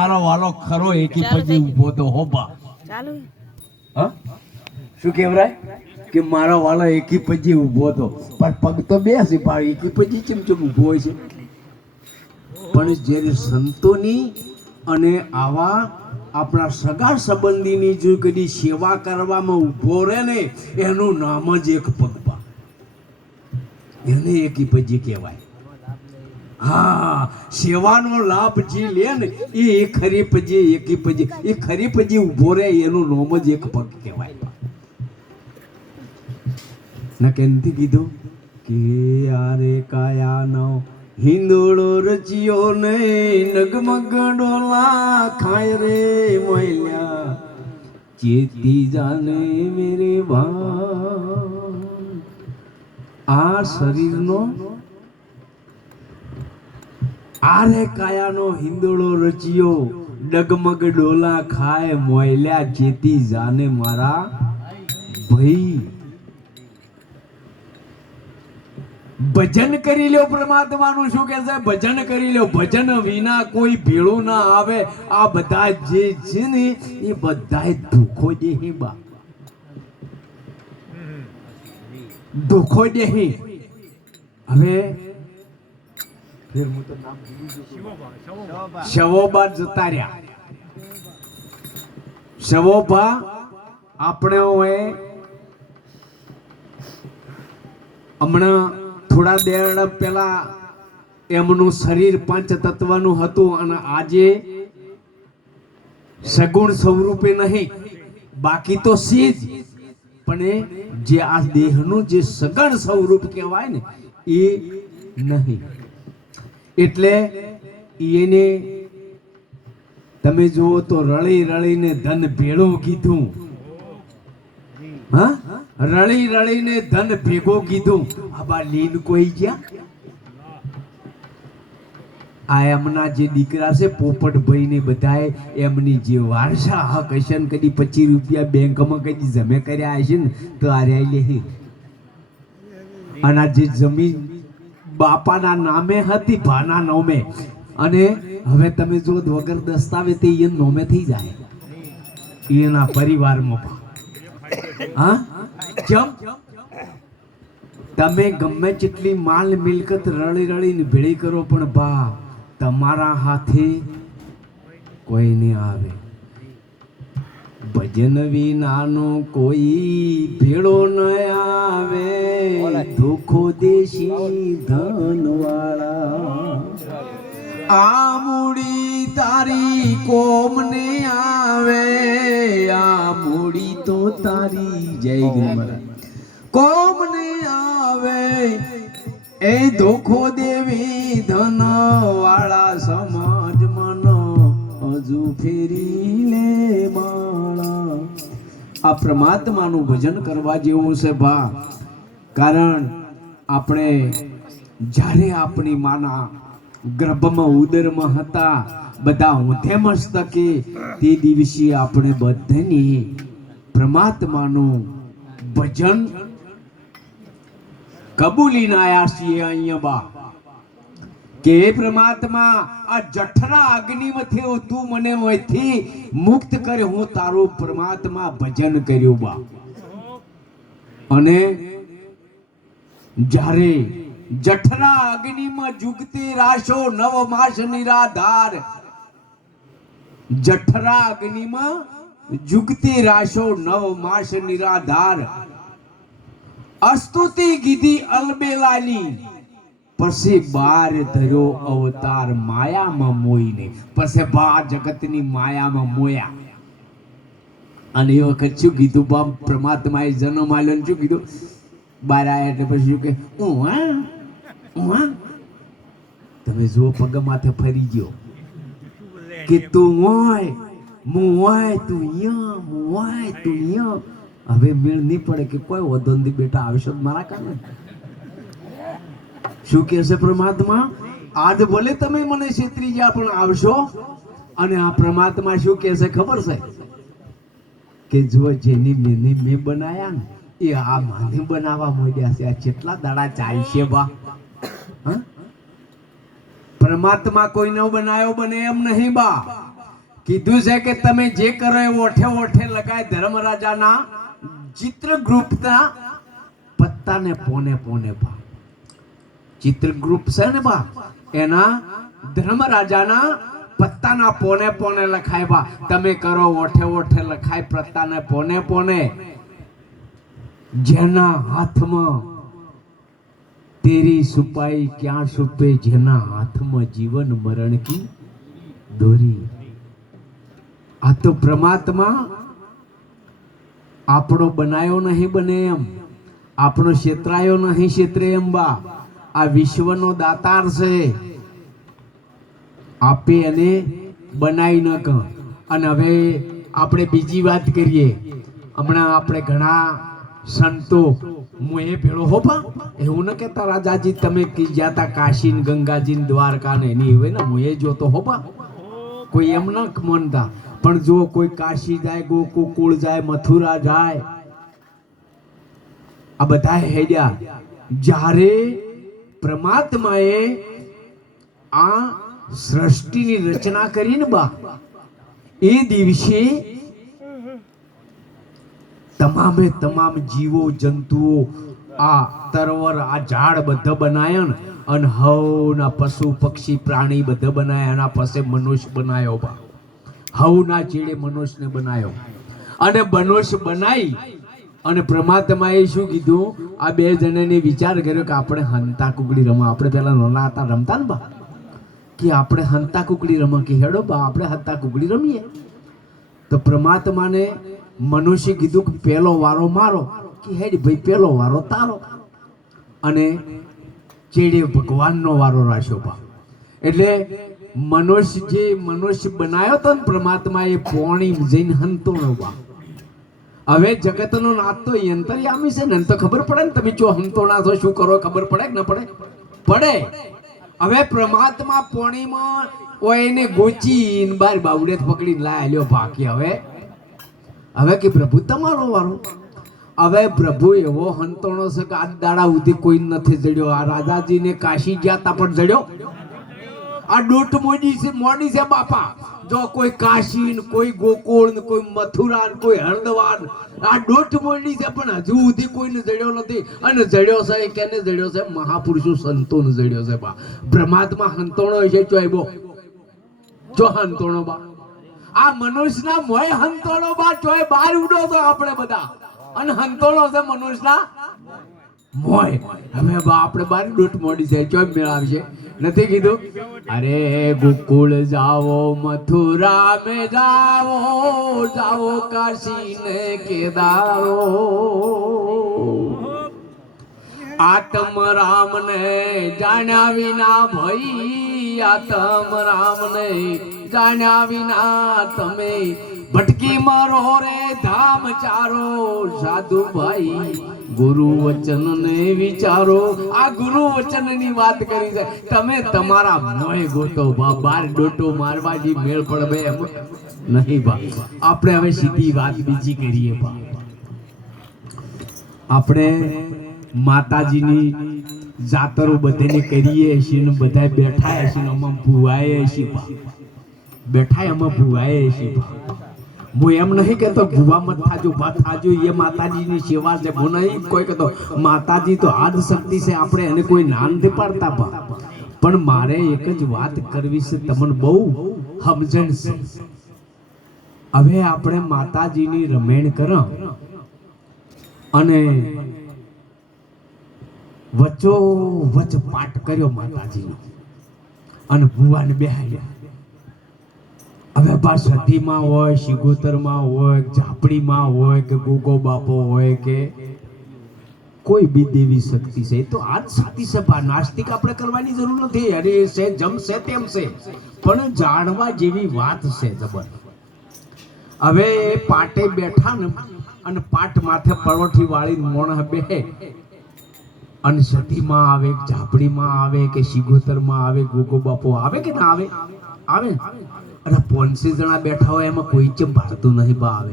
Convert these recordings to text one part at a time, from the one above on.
મારો વાલો ખરો એકી પછી ઊભો તો હોબા ચાલુ હા શું કહેવાય કે મારો વાલો એકી પછી ઊભો તો પણ પગ તો બે છે પણ એકી પછી ચમચમ ઊભો હોય છે પણ જ્યારે સંતોની અને આવા આપણા સગા સંબંધીની જો કદી સેવા કરવામાં ઊભો રહે ને એનું નામ જ એક પગપા એને એકી પછી કહેવાય. હા, સેવાનો લાભ જે લે ને એ ખરી પજે એકી પજે એ ખરી પજે ઊભો રહે એનું નામ જ એક પગ કહેવાય. ના કેનથી કીધું કે યારે કાયાનો હિંદોળો રચ્યો ને નગમગ ડોલા ખાય રે મોલ્યા ચેતી જાને મેરે ભા. આ શરીરનો આરે કાયાનો હિંદોળો રચ્યો ડગમગ ડોલા ખાય મોયલ્યા ચેતી જાને મારા ભાઈ. ભજન કરી લ્યો. પરમાત્માનું શું કે છે? ભજન કરી લ્યો. ભજન વિના કોઈ ભેળું ના આવે. આ બધા જે છે ને એ બધા દુઃખો દેહી બા દુઃખો દેહી. હવે શવોબા જતા રહ્યા. શવોબા આપણે હમણાં થોડા દેર પહેલા એમનું શરીર પંચ તત્વનું હતું અને આજે સગુણ સ્વરૂપે નહીં, બાકી તો સીજ પણ જે આ દેહનું જે સગુણ સ્વરૂપ કહેવાય ને એ નહીં. એટલે એને તમે જુઓ તો રળી રળીને ધન ભેળું કીધું. હા, રળી રળીને ધન ભેગો કીધું. આબા લીન કોઈ ગયા? આ એમના જે દીકરા છે પોપટભાઈ ને બધાએ એમની જે વારસા હક હશે ને કદી 25 રૂપિયા બેંકમાં કદી જમે કર્યા હશે ને તો આ લે. અને આ જે જમીન બાપાના નામે હતી, ભાના નામે, અને હવે તમે જો વગર દસ્તાવેજ એ નોમે થઈ જાય એના પરિવારમાં. હા, કેમ? તમે ગમે જેટલી માલ મિલકત રળી રળીને ભેળી કરો પણ બા તમારા હાથે કોઈ નહીં આવે. ભજન વિનાનો કોઈ ભેળો ન આવે. ધોખો દેશી ધનવાળા. આ મૂડી તારી કોમને આવે. આ મૂડી તો તારી જય ગુરુ કોમને આવે. એ ધોખો દેવી ધન વાળા સમાજ મન હજુ ફેરી લે માળા. આ પરમાત્માનું ભજન કરવા જેવું છે ભા. કારણ આપણે જ્યારે આપણી માના ગર્ભમાં ઉદરમાં હતા બધા ઊંધે મસ્તકે તે દિવસે આપણે બધાની પરમાત્માનું ભજન કબૂલીને આયા છીએ અહીંયા બા કે હે પરમાત્મા આ જઠરા અગ્નિમાંથી તું મને મોયથી મુક્ત કરે. હું તારું પરમાત્મા ભજન કર્યું બા. અને જ્યારે જઠરા અગ્નિમાં જુગતી રાશો નવ માસ નિરાધાર. જઠરા અગ્નિમાં જુગતી રાશો નવ માસ નિરાધાર. અસ્તુતિ કીધી અલબેલાની. પછી બાર ધર્યો અવતાર માયામાં મોઈને. પછી બા જગતની માયામાં મોયા. અને એ વખત શું કીધું બા? પરમાત્માએ જન્મ આલ્યો શું કીધું? બાર આયા એટલે પછી શું કે તમે જુઓ પગ માથે ફરી ગયો કે તું હોય હું હોય તું અહીંયા હું હોય તું અહીંયા. હવે મેળ નહીં પડે કે કોઈ વધો નથી બેટા આવશો મારા કામે. શું કે છે પરમાત્મા? આજ ભલે તમે મને છેતરી ગયા પણ આવશો. અને આ પરમાત્મા શું કે છે ખબર છે? કે જો જેની મેં બનાયા ને એ આ માને બનાવવા માંડ્યા છે. આ કેટલા દાડા ચાલશે બા? હા, પરમાત્મા કોઈનો બનાવ્યો બને એમ નહીં બા. કીધું છે કે તમે જે કરો એ ઓઠે ઓઠે લગાય ધર્મરાજાના ચિત્રગુપ્તના પત્તાને પોને પોને બા. ચિત્રગુપ્ત છે ને બા, એના ધર્મરાજાના પત્તાના પોને પોને લખાય બા. તમે કરો ઓઠે ઓઠે લખાય પત્તાને પોને પોને. જેના હાથમાં તેરી છુપાઈ ક્યાં છુપે, જેના હાથમાં જીવન મરણ કી દોરી. આ તો પરમાત્મા આપણો બનાયો નહીં બને એમ, આપણો ક્ષેત્રાયો નહીં ક્ષેત્રે એમ બા. આ વિશ્વનો દાતાર છે, આપે અને બનાવી ન ક. અને હવે આપણે બીજી વાત કરીએ. હમણાં આપણે ઘણા સંતો હું એ ભેળો હો બા, એવું ન કહેતા રાજાજી તમે ગયા તા કાશી ને ગંગાજી ને દ્વારકા ને એની હોય ને, હું એ જોતો હો બા. કોઈ એમ ન માનતા, પણ જો કોઈ કાશી જાય, ગોકુળ જાય, મથુરા જાય, આ બધા હેડ્યા. જ્યારે પરમાત્માએ આ સૃષ્ટિની રચના કરી ને બા, એ દિવસે તમામે તમામ જીવો જંતુઓ, આ તરવર, આ ઝાડ બધા બનાયા ને, અને હવના પશુ પક્ષી પ્રાણી બધા બનાયા. એના પાસે મનુષ્ય બનાયો બા. હવના ચેડે મનુષ્યને બનાયો. અને મનુષ્ય બનાવી અને પરમાત્માએ શું કીધું, આ બે જણાને વિચાર કર્યો કે આપણે હંતા કુકડી રમા. આપણે પેલા નાના હતા રમતા ને બા, કે આપણે હંતા કુકડી રમા. કે હેડો બા આપણે હંતા કુકડી રમીએ. તો પરમાત્માને મનુષ્ય કીધું કે પેલો વારો મારો. કે હેડ ભાઈ પેલો વારો તારો. અને ચેડે ભગવાનનો વારો રાખ્યો બા. એટલે મનુષ્ય જે મનુષ્ય બનાવ્યો હતો ને પરમાત્માએ, પોણી જઈને હંતોણો બા. હવે જગતનો નાથ તો યંત્રયામી છે ને, તો ખબર પડે ને તમે જો હંતોણા છો શું કરો, ખબર પડે કે ન પડે? પડે. હવે પરમાત્મા પોણીમાં એને ગોચીને બાર બાવડે પકડીને લાયા ભાગ્ય. હવે કે પ્રભુ તમારો વારો. હવે પ્રભુ એવો હંતોણો છે કે આજ દાડા સુધી કોઈ નથી જડ્યો. આ રાજાજીને કાશી ગયા તા પણ જડ્યો. આ દોટ મોડી છે બાપા. જો કોઈ કાશી ને કોઈ ગોકુળ ને કોઈ મથુરા ને કોઈ હરદ્વાર, આ દોટ મોડી છે પણ હજુ સુધી કોઈને જડ્યો નથી. અને જડ્યો છે કેને જડ્યો છે? મહાપુરુષો સંતોને જડ્યો છે બા. પરમાત્મા હંતોણો છે ચોયબો, જો હંતોણો બા. આ મનુષ્યના મોય હંતોણો બા ચોય બહાર ઉડો તો આપણે બધા. અને હંતોણો છે મનુષ્યના મોય. હવે બા આપણે બાર દોટ મોડી છે ચોય મેળાવશે નથી કીધું? અરે ગોકુળ જાવો, મથુરા में જાવો, જાવો કાશી ને કેદારો. આત્મ રામ ને જાણ્યા વિના ભાઈ, આત્મ રામ ને જાણ્યા વિના તમે ભટકી મરો રે ધામ ચારો. સાધુ ભાઈ ગુરુ વચન ને વિચારો. આ ગુરુ વચન ની વાત કરી છે. તમે તમારા મોય ગોતો બા. બાર ડોટો મારવાજી મેળ પડે એમ નહીં બા. આપણે હવે સીધી વાત બીજી કરીએ બા. આપણે માતાજીની જાતરો બધાને કરીએ છીએ ને બધા બેઠા છીએ ને આમાં ભુવાએ છીએ બા. બેઠા આમાં ભુવાએ છીએ બા. હું એમ નહીં કહેતો ભૂવા મત થાજો, ભા થાજો, એ માતાજીની સેવા છે. હું નહીં કોઈ કહેતો માતાજી તો આદ શક્તિ છે, આપણે એને કોઈ નામ નથી પાડતા બા. પણ મારે એક જ વાત કરવી છે, તમને બહુ સમજણ છે. હવે આપણે માતાજીની રમેણ કરો અને વચ્ચો વચ પાઠ કર્યો માતાજીનો અને ભુવાને બેહાડ્યા. હવે બા સતીમાં હોય, શિગોતરમાં હોય, ઝાપડીમાં હોય કે ગોગો બાપો હોય કે કોઈ બી દેવી શક્તિ છે, તો આ જ શક્તિ છે બા. નાસ્તિક આપણે કરવાની જરૂર નથી. અરે છે જમશે તેમ છે, પણ જાણવા જેવી વાત છે જબર. હવે પાટે બેઠા ને અને પાટ માથે પરોઠી વાળી મોણ બેહે અને સતીમાં આવે, ઝાપડીમાં આવે કે શિગોતરમાં આવે, ગોગો બાપો આવે કે ના આવે? આવે. અને 500 જણા બેઠા હોય એમાં કોઈ ચમ ભાળતું નહીં બા. આવે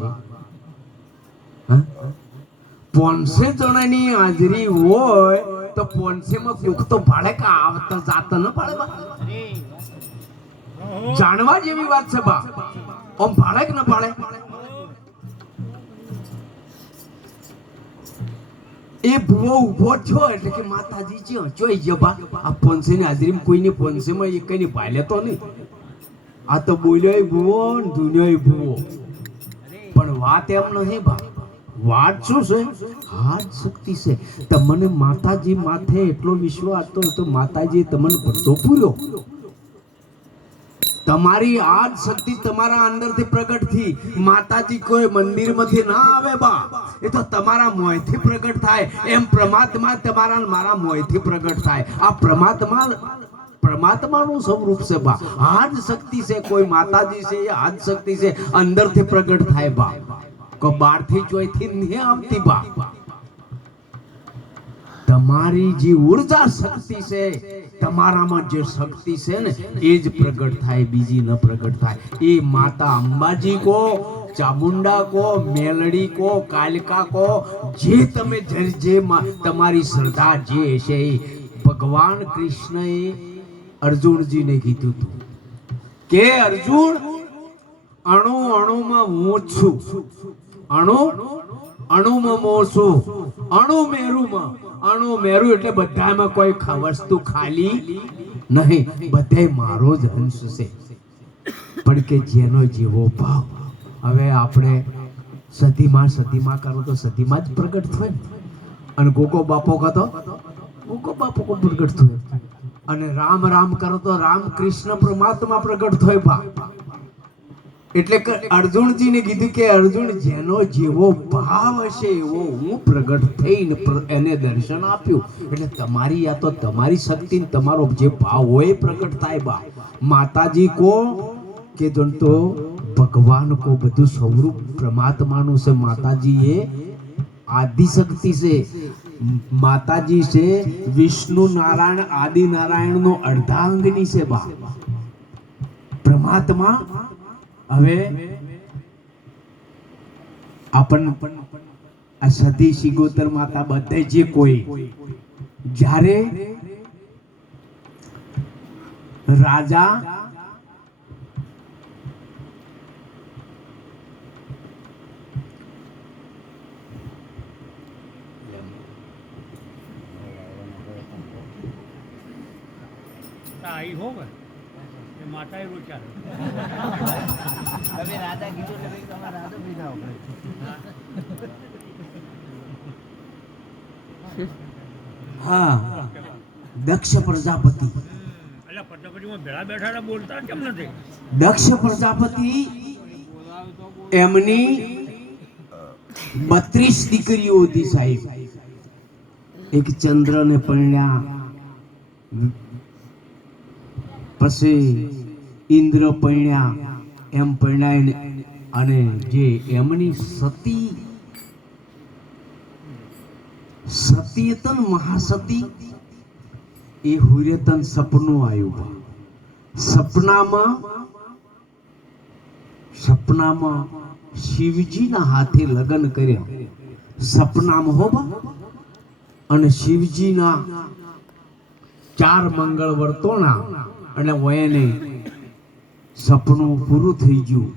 500 જણાની હાજરી હોય તો 500 માં કોક તો ભાડે કે આવતા જાતા ન પાડે બા. જાણવા જેવી વાત છે બા. આમ ભાડે કે ન ભાડે? એ ભૂવો ઉભો છો એટલે કે માતાજી છે જોઈ જબા આ પોનસે ની હાજરીમાં કોઈની પોનસે માં એકની ભાલે તો નહીં. આ તો બોલ્યો ભૂવો ને દુનિયો ભૂવો. પણ વાત એમ નહીં બા. વાત શું છે? હાથ શક્તિ છે. તમને માતાજી માથે એટલો વિશ્વાસ હતો તો માતાજી તમને બધો પૂર્યો. તમારી આજ શક્તિ તમારા અંદરથી પ્રગટ થઈ. માતાજી કોઈ મંદિરમાંથી ના આવે બા, એ તો તમારા મોંથી પ્રગટ થાય. એમ પરમાત્મા તમારા મારા મોંથી પ્રગટ થાય. આ પરમાત્માનું સ્વરૂપ છે બા. આજ શક્તિ છે. કોઈ માતાજી છે એ આજ શક્તિ છે, અંદરથી પ્રગટ થાય બા. કો બહારથી જોઈથી નહીં આવતી બા. તમારી જે ઉર્જા શક્તિ છે, તમારામાં જે શક્તિ છે ને એ જ પ્રગટ થાય, બીજી ન પ્રગટ થાય. એ માતા અંબાજી કો, ચામુંડા કો, મેલડી કો, કાલિકા કો, જે તમે જે તમારી શ્રદ્ધા જે છે એ ભગવાન કૃષ્ણએ અર્જુનજીને કીધું હતું કે અર્જુન અણુ અણુમાં હું છું, અણુ અણુમાં હું છું, અણુ મેરુમાં. અણુ મેરુ એટલે બધામાં કોઈ વસ્તુ ખાલી નહીં, બધે મારો જ અંશ છે. પણ કે જેનો જેવો ભાવ. હવે આપણે સતીમાં કરો તો સતીમાં જ પ્રગટ થાય ને, અને ગોગો બાપો કહો ગોગો બાપો કો પ્રગટ થાય, અને રામ રામ કરો તો રામ કૃષ્ણ પરમાત્મા પ્રગટ થાય બા. એટલે કે અર્જુનજીને કીધું કે અર્જુન જેનો જેવો ભાવ હશે એવો હું પ્રગટ થઈને એને દર્શન આપ્યું. એટલે તમારી આ તો તમારી શક્તિ તમારો જે ભાવ હોય પ્રગટ થાય બા. માતાજી કો કે તો ભગવાન કો બધું સ્વરૂપ પરમાત્માનું છે. માતાજી એ આદિ શક્તિ છે. માતાજી છે વિષ્ણુ નારાયણ આદિ નારાયણનો અર્ધાંગની છે બા. પરમાત્મા હવે આપણને આ સતી સિગોતર માતા બધે જે કોઈ જ્યારે રાજા आई होगा ये माता ही रोचा તમે રાધા કીધું એટલે ભાઈ તમારે રાધો પીધા હોય. હા દક્ષ પ્રજાપતિ. એટલે પ્રજાપતિમાં ભેળા બેઠા બોલતા કેમ નથી? દક્ષ પ્રજાપતિ એમની 32 દીકરીઓ હતી સાહેબ. એક ચંદ્રને પરણ્યા, પછી ઇન્દ્ર પરણ્યા, એમ પરણાય. અને જે એમની સતીતન મહાસતી એ હુર્યતન સપનું આવ્યું. સપનામાં શિવજીના હાથે લગ્ન કર્યા. સપનામાં હો બા. અને શિવજીના 4 મંગળ વર્તોના અને વયને સપનું પૂરું થઈ ગયું.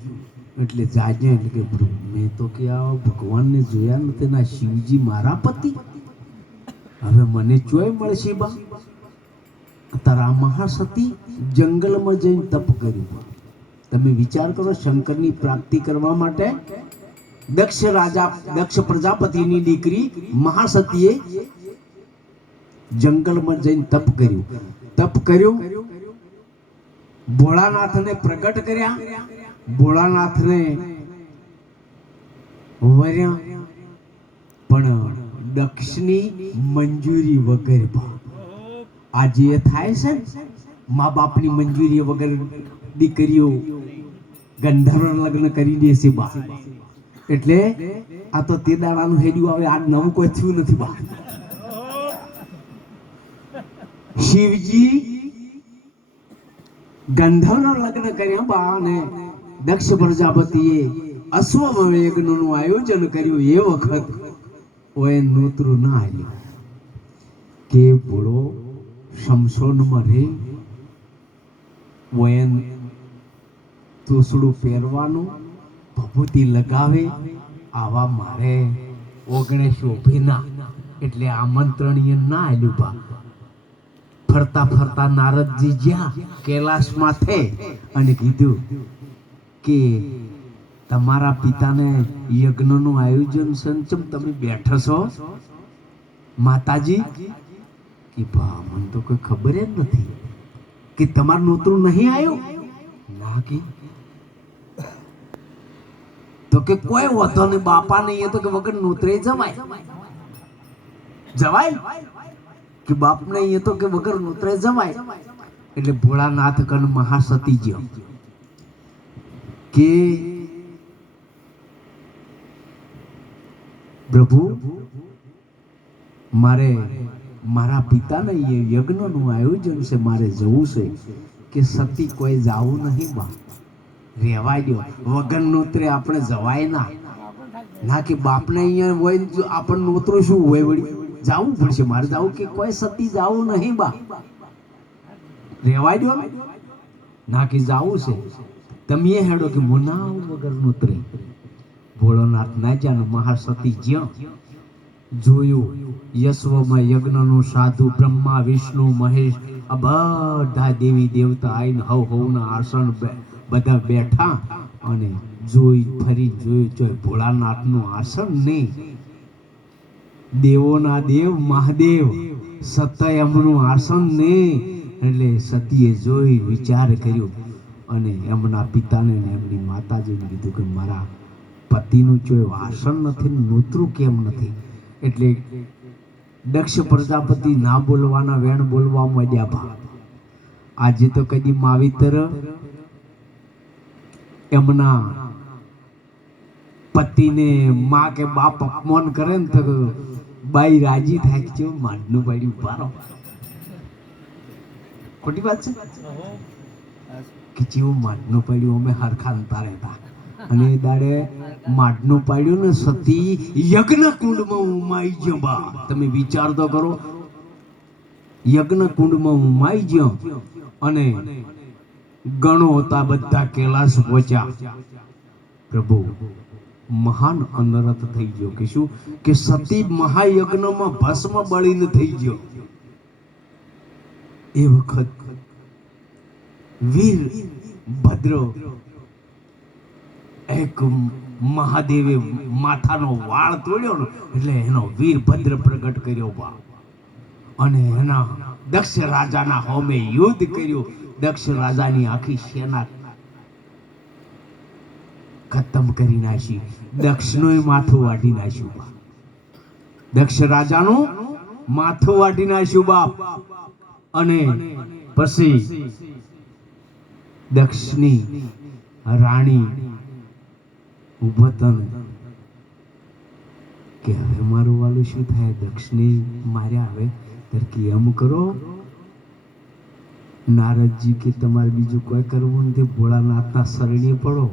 એટલે જાજે એટલે કે મેં તો કે આ ભગવાનને જોયા નથી, ના શિવજી મારા પતિ, હવે મને ચોય મળશે બા. તારા મહાસતી જંગલમાં જઈને તપ કર્યું. તમે વિચાર કરો, શંકરની પ્રાપ્તિ કરવા માટે દક્ષ પ્રજાપતિની દીકરી મહાસતીએ જંગલમાં જઈને તપ કર્યું. ભોળાનાથને પ્રગટ કર્યા, ભોળાનાથને વર્યા, પણ દક્ષની મંજૂરી વગર. આજે એ થાય છે મા બાપની મંજૂરી વગર દીકરીઓ ગંધર્વ લગ્ન કરી દે છે બા. એટલે આ તો તે દાડાનું હેડ્યું આવે. આ નવું કોઈ થયું નથી બા. શિવજી ગંધર્વ લગ્ન કર્યા બા. અને દક્ષ પ્રજાપતિએ અશ્વમેવ યજ્ઞનું આયોજન કર્યું. એ વખત ઓએ નોતરું ના આવ્યું કે બોલો શમશોનમાં રે. વયન તોસડું પહેરવાનું, ભભૂતિ લગાવે, આવા મારે ઓગણે શોભીના. એટલે આમંત્રણ એ ના આલ્યું બા. ફરતા ફરતા નારદજી જ્યાં કૈલાસ માથે અને કીધું કે તમારા પિતાને યજ્ઞનું આયોજન સંચમ તમે બેઠા છો માતાજી? કે બા મને તો કોઈ ખબર જ નથી કે તમારું નોતરું નહીં આવ્યું. ના કે તો કે કોઈ હોતો ને બાપા નહીં એ તો કે વગર નોતરે જવાય જવાય કે બાપ ને એ તો કે વગર નોતરે જવાય. એટલે ભોળાનાથ કન મહાસતી જ્યો કે પ્રભુ મારે મારા પિતાને એ યજ્ઞનું આયોજન છે, મારે જવું છે. કે સતી કોઈ જાવું નહીં બા, રહેવાય દો, વગર નોતરે આપણે જવાય ના. ના કે બાપને અહીંયા હોય ને આપણને નોતરું શું હોય વળી જાવું પડશે, મારે જાવું. કે કોઈ સતી જાવું નહીં બા, રહેવાય દો. ના કે જાવું છે, તમે હેડો. કે હું ના આવું વગર નોતરે. ભોળોનાથ ના જાણ મહાસતી જ્યાં જોયું યશ્વમાં યજ્ઞનું સાધુ બ્રહ્મા વિષ્ણુ મહેશ આ બધા દેવી દેવતા આવીને હવના આસન બધા બેઠા અને જોઈ ફરી જોઈ ભોળાનાથનું આસન નહીં, દેવોના દેવ મહાદેવ સત્ય એમનું આસન નહીં. એટલે સતીએ જોઈ વિચાર કર્યો અને એમના પિતાને એમની માતાજીને કીધું કે મારા પતિનું કોઈ આસન નથી, નોતરું કેમ નથી? એટલે દક્ષ પ્રજાપતિ ના બોલવાના વેણ બોલવા માંડ્યા ભા. આજે તો કદી માવિતર એમના પતિને માં કે બાપ અપમાન કરે ને તો બાઈ રાજી થાય છે. માંડનું પાડ્યું બારો, ખોટી વાત છે કે જેવું માંડનું પાડ્યું અમે હરખા નતા રહેતા. અને એ દાડે માટનું પાડ્યું ને સતી યજ્ઞ કુંડમાં ઉમાઈ ગયો બા. તમે વિચાર તો કરો, યજ્ઞ કુંડમાં ઉમાઈ ગયો અને ગણો હતા બધા કૈલાસ પહોંચ્યા. પ્રભુ મહાન અનર્થ થઈ ગયો. કે શું? કે સતી મહાયજ્ઞમાં ભસ્મ બળીને થઈ ગયો. એ વખત વીર ભદ્ર એક મહાદેવે માથાનો વાળ તોડ્યો ને એટલે એનો વીરભદ્ર પ્રગટ કર્યો બા. અને એના દક્ષ રાજાના હોમે યુદ્ધ કર્યું. દક્ષ રાજાની આખી સેના ખતમ કરી નાખી. દક્ષનું માથું વાટી નાખ્યું બા. દક્ષ રાજાનું માથું વાટી નાખ્યું બાપ. અને પછી દક્ષની રાણી ઉભો તન કે હવે મારું વાલું શું થાય? દક્ષને માર્યા. હવે તરકી એમ કરો નારદજી કે તમારે બીજું કોઈ કરવું નથી, ભોળાનાથના શરણે પડો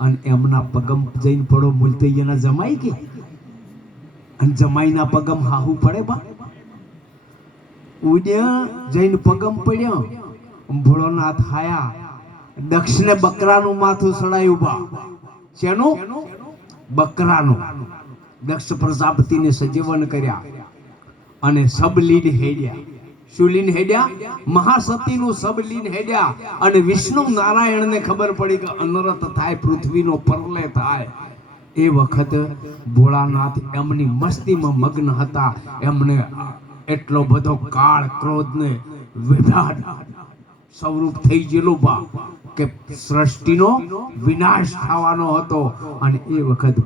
અને એમના પગમ જઈને પડો. મૂલતે એના જમાઈ કે અને જમાઈના પગમ હાહુ પડે બા. ઉડ્યા જઈને પગમ પડ્યો. ભોળોનાથ હાયા. દક્ષને બકરાનું માથું સડાયું બા. શેનું? બકરાનું. દક્ષ પ્રજાપતિને સજીવન કર્યા અને સબલીન હેડ્યા. શું લીન હેડ્યા? મહાસતીનું સબલીન હેડ્યા. અને વિષ્ણુ નારાયણને ખબર પડી કે અનર્થ થાય, પૃથ્વીનો પરલે થાય. એ વખત ભોળાનાથ એમની મસ્તીમાં મગ્ન હતા. એમને એટલો બધો કાળ ક્રોધને વિભ્રાટ સ્વરૂપ થઈ ગયેલું બા કે સૃષ્ટિનો વિનાશ થવાનો હતો. અને એ વખત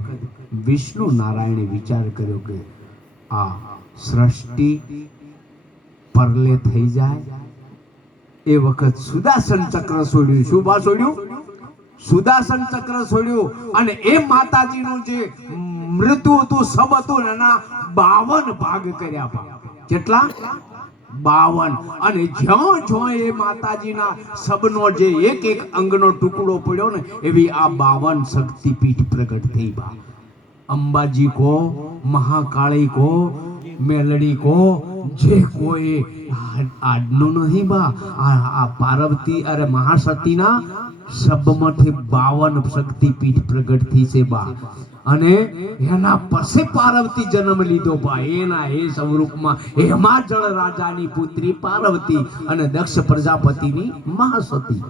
વિષ્ણુ નારાયણે વિચાર કર્યો કે આ સૃષ્ટિ પરલે થઈ જાય. એ વખત સુદર્શન ચક્ર છોડ્યું. શું બા છોડ્યું? સુદર્શન ચક્ર છોડ્યું. અને એ માતાજીનું જે મૃત્યુ હતું, સબ હતું, એના 52 ભાગ કર્યા બા. કેટલા? 52. અને જ્યાં જ્યાં એ માતાજીના સબનો જે એક એક અંગનો ટુકડો પડ્યો ને એવી આ 52 શક્તિપીઠ પ્રગટ થઈ બા. અંબાજી કો, મહાકાળી કો, મેલડી કો, જે કોઈ આડનું નહીં બા. આ પાર્વતી અરે મહાસતીના સબમાંથી 52 શક્તિપીઠ પ્રગટ થઈ છે બા, અને એના પછી પાર્વતી જન્મ લીધો બા. એના એ સ્વરૂપમાં હેમાચળ રાજાની પુત્રી પાર્વતી અને દક્ષ પ્રજાપતિની મા સતી.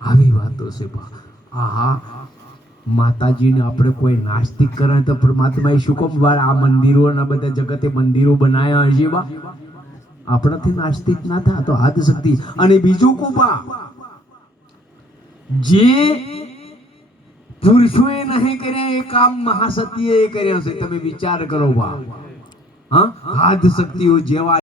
આવી વાતો છે બા. આહા, માતાજીને આપણે કોઈ નાસ્તિક કરે તો પરમાત્માએ શું કામ આ મંદિરો અને બધા જગતે મંદિરો બનાવ્યા હશે બા? આપણાથી નાસ્તિક ના થાય તો આદ શક્તિ. અને બીજું કુબા, જે પુરુષોએ નહીં કર્યા એ કામ મહાસતીએ કર્યા છે. તમે વિચાર કરો બા. હા, આદ શક્તિઓ જેવા